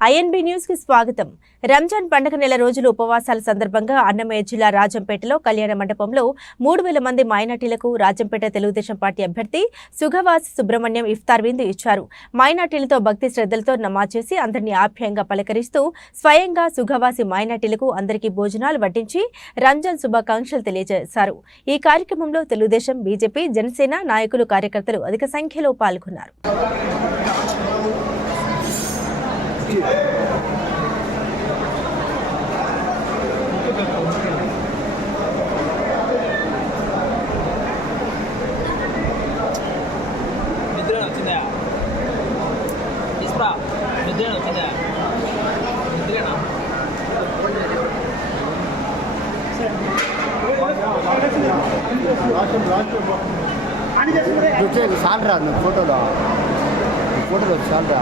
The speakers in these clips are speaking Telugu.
ఐఎన్బి న్యూస్ కి స్వాగతం. రంజాన్ పండుగ నెల రోజులు ఉపవాసాల సందర్భంగా అన్నమయ్య జిల్లా రాజంపేటలో కళ్యాణ మండపంలో 3000 మంది మైనార్టీలకు రాజంపేట తెలుగుదేశం పార్టీ అభ్యర్థి సుగవాసి సుబ్రహ్మణ్యం ఇఫ్తార్ విందు ఇచ్చారు. మైనార్టీలతో భక్తి శ్రద్ధలతో నమాజ్ చేసి అందరినీ ఆప్యాయంగా పలకరిస్తూ స్వయంగా సుగవాసి మైనార్టీలకు అందరికీ భోజనాలు వడ్డించి రంజాన్ శుభాకాంక్షలు తెలియజేశారు. ఈ కార్యక్రమంలో తెలుగుదేశం, బీజేపీ, జనసేన నాయకులు, కార్యకర్తలు అధిక సంఖ్యలో పాల్గొన్నారు. సాలరా ఫోటోలో సాలరా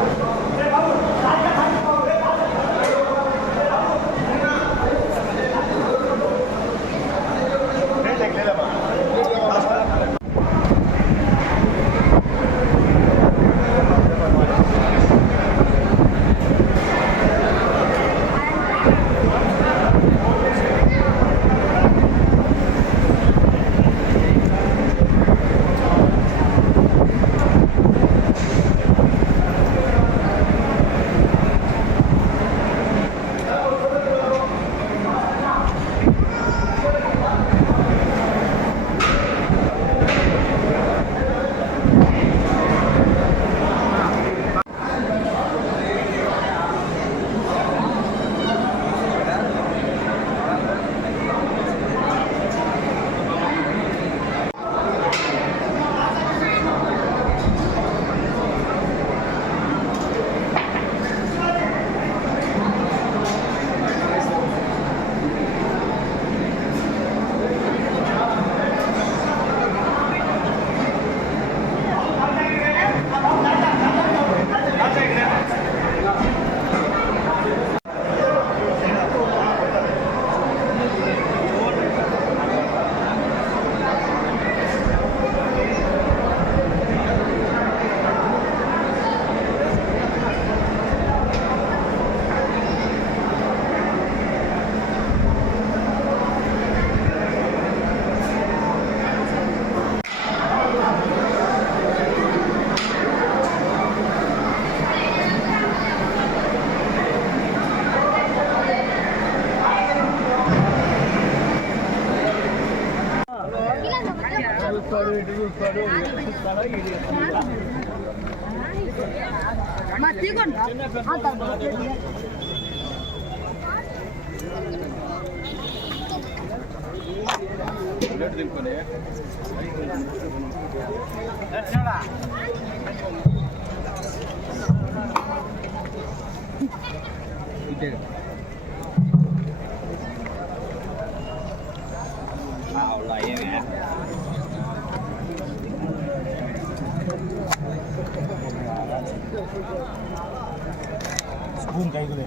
స్పూన్ కైగులే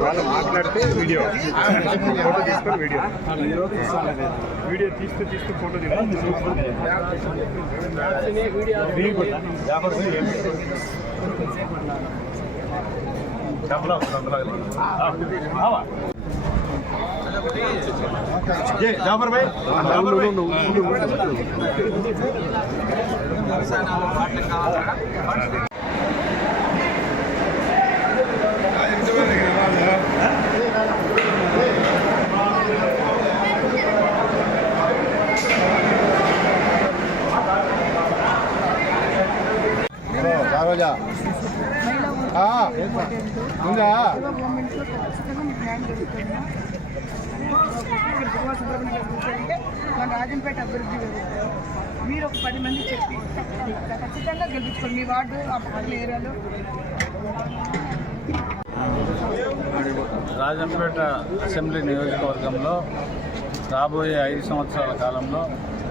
వాళ్ళు మాట్లాడితే వీడియో ఫోటో తీసుకొని వీడియో తీస్తూ ఫోటో జాఫర్ భాయ్ రోజా ఉందా ఇక్కడ సుభాష్ సుబ్రహ్మణ్యం గారు కూర్చోంటే మన రాజంపేట అభివృద్ధి జరుగుతుంది. మీరు ఒక 10 మంది చెప్పి ఖచ్చితంగా గెలిపించుకోండి మీ వార్డు ఆ పక్కన ఏరియాలో. రాజంపేట అసెంబ్లీ నియోజకవర్గంలో రాబోయే 5 సంవత్సరాల కాలంలో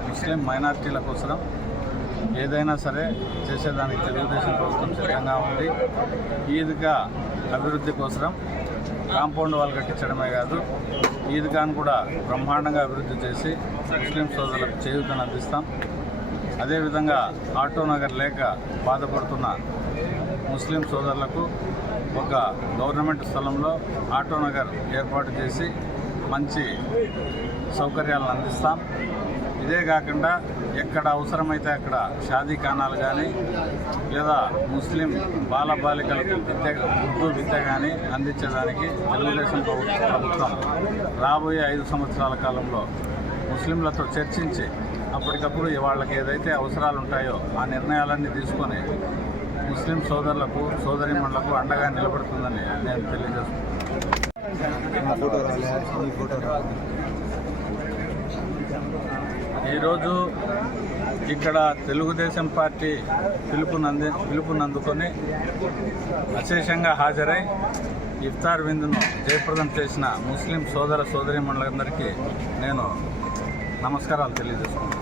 ముస్లిం మైనార్టీల కోసం ఏదైనా సరే చేసేదానికి తెలుగుదేశం ప్రభుత్వం సిద్ధంగా ఉంది. ఈద్గా అభివృద్ధి కోసం కాంపౌండ్ వాల్ కట్టించడమే కాదు, ఈద్గాను కూడా బ్రహ్మాండంగా అభివృద్ధి చేసి ముస్లిం సోదరులకు చేయూతను అందిస్తాం. అదేవిధంగా ఆటో నగర్ లేక బాధపడుతున్న ముస్లిం సోదరులకు ఒక గవర్నమెంట్ స్థలంలో ఆటో నగర్ ఏర్పాటు చేసి మంచి సౌకర్యాలను అందిస్తాం. ఇదే కాకుండా ఎక్కడ అవసరమైతే అక్కడ షాదీ ఖానాలు కానీ లేదా ముస్లిం బాలబాలికలకు ఉర్దూ విద్య కానీ అందించడానికి తెలుగుదేశం ప్రభుత్వం రాబోయే 5 సంవత్సరాల కాలంలో ముస్లింలతో చర్చించి అప్పటికప్పుడు వాళ్ళకి ఏదైతే అవసరాలు ఉంటాయో ఆ నిర్ణయాలన్నీ తీసుకొని ముస్లిం సోదరులకు సోదరీమణులకు అండగా నిలబడుతుందని నేను తెలియజేస్తున్నాను. ఈరోజు ఇక్కడ తెలుగుదేశం పార్టీ పిలుపునందుకొని అశేషంగా హాజరై ఇఫ్తార్ విందును జయప్రదం చేసిన ముస్లిం సోదరీమణులందరికీ నేను నమస్కారాలు తెలియజేస్తున్నాను.